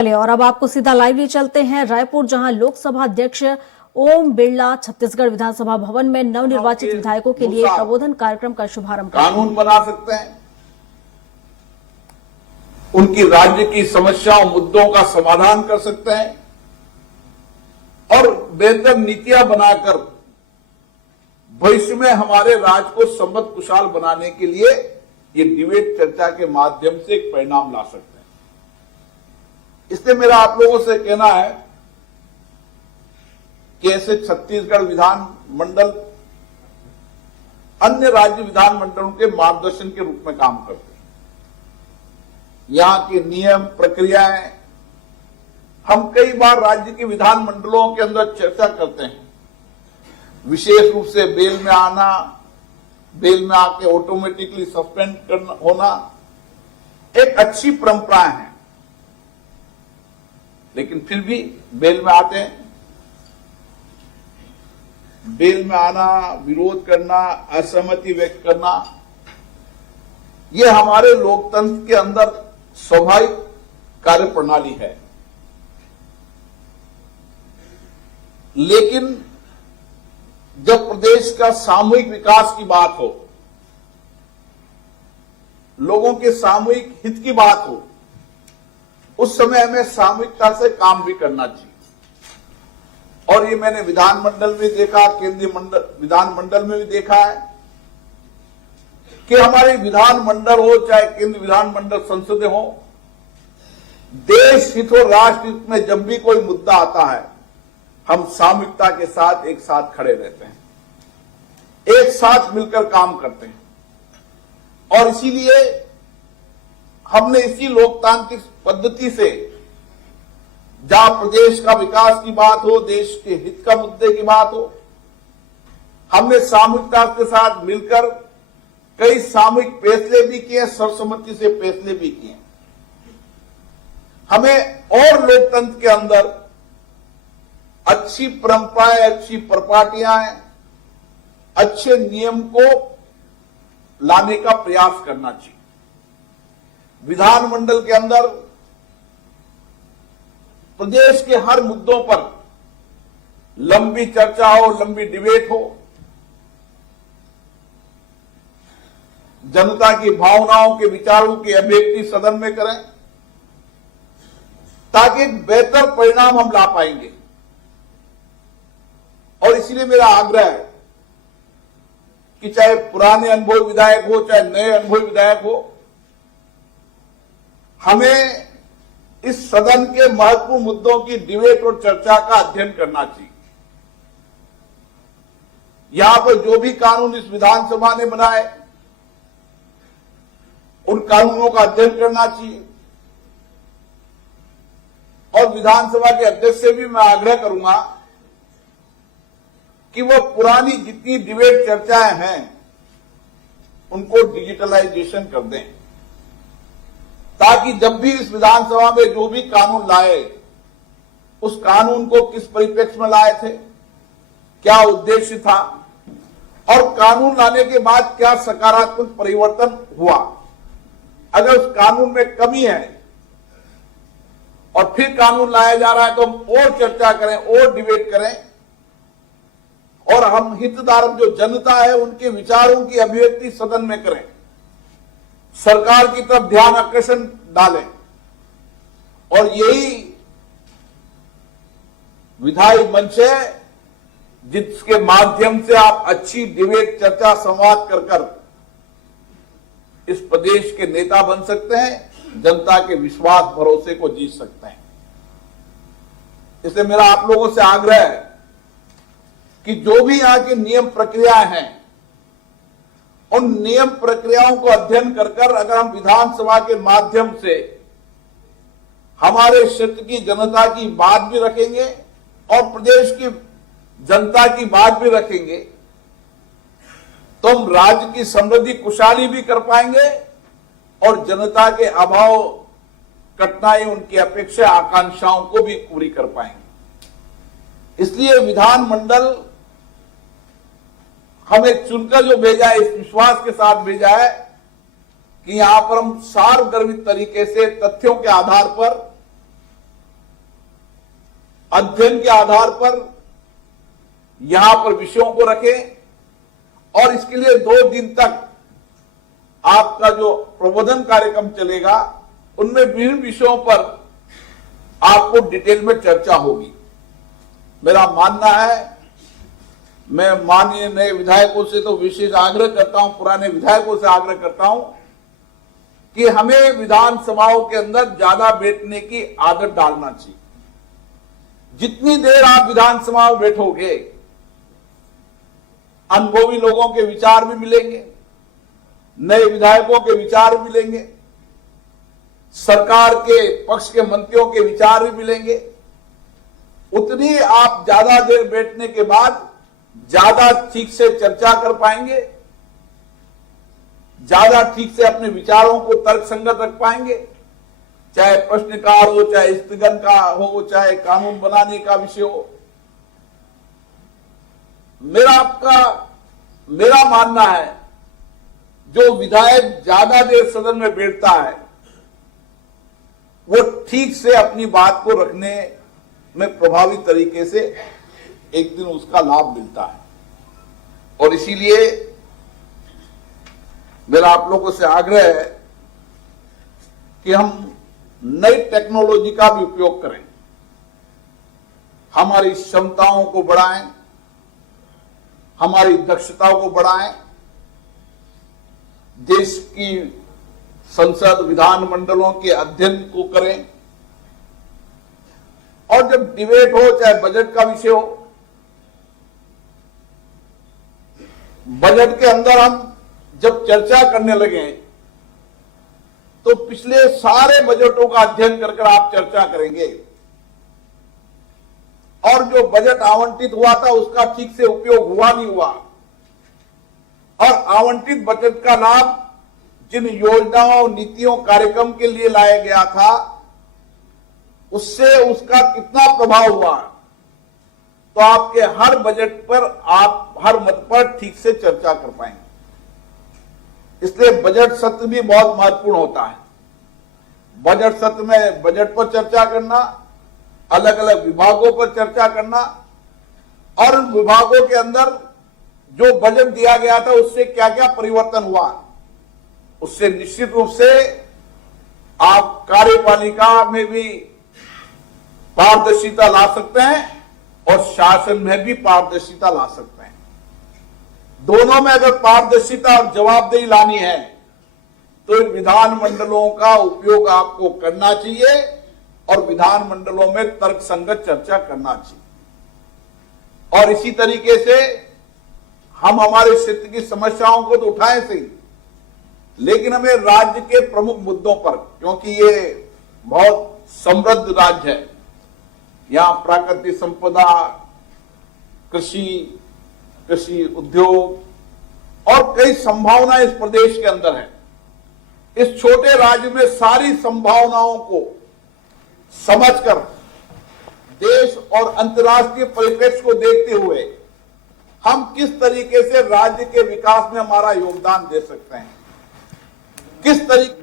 और अब आपको सीधा लाइव ले चलते हैं रायपुर, जहां लोकसभा अध्यक्ष ओम बिरला छत्तीसगढ़ विधानसभा भवन में नवनिर्वाचित विधायकों के लिए प्रबोधन कार्यक्रम का शुभारंभ कानून बना सकते हैं, उनकी राज्य की समस्याओं मुद्दों का समाधान कर सकते हैं और बेहतर नीतियां बनाकर भविष्य में हमारे राज्य को समृद्ध खुशहाल बनाने के लिए ये डिबेट चर्चा के माध्यम से एक परिणाम ला सकते हैं। इसलिए मेरा आप लोगों से कहना है कि ऐसे छत्तीसगढ़ विधान मंडल अन्य राज्य विधान मंडलों के मार्गदर्शन के रूप में काम करते हैं। यहां के नियम प्रक्रियाएं हम कई बार राज्य के विधान मंडलों के अंदर चर्चा करते हैं। विशेष रूप से बेल में आना, बेल में आके ऑटोमेटिकली सस्पेंड करना होना एक अच्छी परंपरा है, लेकिन फिर भी बेल में आते हैं। बेल में आना, विरोध करना, असहमति व्यक्त करना, यह हमारे लोकतंत्र के अंदर स्वाभाविक कार्य प्रणाली है। लेकिन जब प्रदेश का सामूहिक विकास की बात हो, लोगों के सामूहिक हित की बात हो, उस समय हमें सामूहिकता से काम भी करना चाहिए। और ये मैंने विधानमंडल में देखा, केंद्रीय विधानमंडल में भी देखा है कि हमारे विधानमंडल हो चाहे केंद्रीय विधानमंडल संसदें हो, देश हित और राष्ट्र हित में जब भी कोई मुद्दा आता है, हम सामूहिकता के साथ एक साथ खड़े रहते हैं, एक साथ मिलकर काम करते हैं। और इसीलिए हमने इसी लोकतांत्रिक पद्धति से, जहां प्रदेश का विकास की बात हो, देश के हित का मुद्दे की बात हो, हमने सामूहिकता के साथ मिलकर कई सामूहिक फैसले भी किए, सर्वसम्मति से फैसले भी किए। हमें और लोकतंत्र के अंदर अच्छी परंपराएं, अच्छी परिपाटियां, अच्छे नियम को लाने का प्रयास करना चाहिए। विधानमंडल के अंदर प्रदेश के हर मुद्दों पर लंबी चर्चा हो, लंबी डिबेट हो, जनता की भावनाओं के विचारों की अभिव्यक्ति सदन में करें, ताकि एक बेहतर परिणाम हम ला पाएंगे। और इसलिए मेरा आग्रह है कि चाहे पुराने अनुभवी विधायक हो, चाहे नए अनुभवी विधायक हो, हमें इस सदन के महत्वपूर्ण मुद्दों की डिबेट और चर्चा का अध्ययन करना चाहिए। यहां पर जो भी कानून इस विधानसभा ने बनाए, उन कानूनों का अध्ययन करना चाहिए। और विधानसभा के अध्यक्ष से भी मैं आग्रह करूंगा कि वो पुरानी जितनी डिबेट चर्चाएं हैं, उनको डिजिटलाइजेशन कर दें, ताकि जब भी इस विधानसभा में जो भी कानून लाए, उस कानून को किस परिप्रेक्ष्य में लाए थे, क्या उद्देश्य था, और कानून लाने के बाद क्या सकारात्मक परिवर्तन हुआ। अगर उस कानून में कमी है और फिर कानून लाया जा रहा है, तो हम और चर्चा करें, और डिबेट करें, और हम हितधारक जो जनता है उनके विचारों की अभिव्यक्ति सदन में करें, सरकार की तरफ ध्यान आकर्षण डालें। और यही विधायी मंच है जिसके माध्यम से आप अच्छी डिबेट, चर्चा, संवाद कर इस प्रदेश के नेता बन सकते हैं, जनता के विश्वास भरोसे को जीत सकते हैं। इसलिए मेरा आप लोगों से आग्रह है कि जो भी यहां की नियम प्रक्रियाएं हैं, उन नियम प्रक्रियाओं को अध्ययन कर अगर हम विधानसभा के माध्यम से हमारे क्षेत्र की जनता की बात भी रखेंगे और प्रदेश की जनता की बात भी रखेंगे, तो हम राज्य की समृद्धि खुशहाली भी कर पाएंगे और जनता के अभाव, कठिनाई, उनकी अपेक्षा, आकांक्षाओं को भी पूरी कर पाएंगे। इसलिए विधानमंडल हमें चुनकर जो भेजा है, इस विश्वास के साथ भेजा है कि यहां पर हम सार्वगर्भित तरीके से तथ्यों के आधार पर अध्ययन के आधार पर यहां पर विषयों को रखें और इसके लिए 2 दिन तक आपका जो प्रबोधन कार्यक्रम चलेगा उनमें विभिन्न विषयों पर आपको डिटेल में चर्चा होगी। मेरा मानना है, मैं माननीय नए विधायकों से तो विशेष आग्रह करता हूं, पुराने विधायकों से आग्रह करता हूं कि हमें विधानसभाओं के अंदर ज्यादा बैठने की आदत डालना चाहिए। जितनी देर आप विधानसभा में बैठोगे, अनुभवी लोगों के विचार भी मिलेंगे, नए विधायकों के विचार भी मिलेंगे, सरकार के पक्ष के मंत्रियों के विचार भी मिलेंगे। उतनी आप ज्यादा देर बैठने के बाद ज्यादा ठीक से चर्चा कर पाएंगे, ज्यादा ठीक से अपने विचारों को तर्कसंगत रख पाएंगे, चाहे प्रश्नकाल हो, चाहे स्थगन का हो, चाहे कानून बनाने का विषय हो। मेरा मानना है, जो विधायक ज्यादा देर सदन में बैठता है वो ठीक से अपनी बात को रखने में प्रभावी तरीके से एक दिन उसका लाभ मिलता है। और इसीलिए मेरा आप लोगों से आग्रह है कि हम नई टेक्नोलॉजी का भी उपयोग करें, हमारी क्षमताओं को बढ़ाएं, हमारी दक्षताओं को बढ़ाएं, देश की संसद विधानमंडलों के अध्ययन को करें। और जब डिबेट हो, चाहे बजट का विषय हो, बजट के अंदर हम जब चर्चा करने लगे तो पिछले सारे बजटों का अध्ययन कर आप चर्चा करेंगे और जो बजट आवंटित हुआ था उसका ठीक से उपयोग हुआ नहीं हुआ, और आवंटित बजट का लाभ जिन योजनाओं, नीतियों, कार्यक्रम के लिए लाया गया था उससे उसका कितना प्रभाव हुआ, तो आपके हर बजट पर, आप हर मत पर ठीक से चर्चा कर पाएंगे। इसलिए बजट सत्र भी बहुत महत्वपूर्ण होता है। बजट सत्र में बजट पर चर्चा करना, अलग अलग विभागों पर चर्चा करना, और उन विभागों के अंदर जो बजट दिया गया था उससे क्या क्या परिवर्तन हुआ, उससे निश्चित रूप से आप कार्यपालिका में भी पारदर्शिता ला सकते हैं और शासन में भी पारदर्शिता ला सकते हैं। दोनों में अगर पारदर्शिता और जवाबदेही लानी है तो विधानमंडलों का उपयोग आपको करना चाहिए और विधानमंडलों में तर्कसंगत चर्चा करना चाहिए। और इसी तरीके से हम हमारे क्षेत्र की समस्याओं को तो उठाए सही, लेकिन हमें राज्य के प्रमुख मुद्दों पर, क्योंकि ये बहुत समृद्ध राज्य है, यहां प्राकृतिक संपदा, कृषि उद्योग और कई संभावनाएं इस प्रदेश के अंदर है। इस छोटे राज्य में सारी संभावनाओं को समझकर देश और अंतर्राष्ट्रीय परिप्रेक्ष्य को देखते हुए हम किस तरीके से राज्य के विकास में हमारा योगदान दे सकते हैं, किस तरीके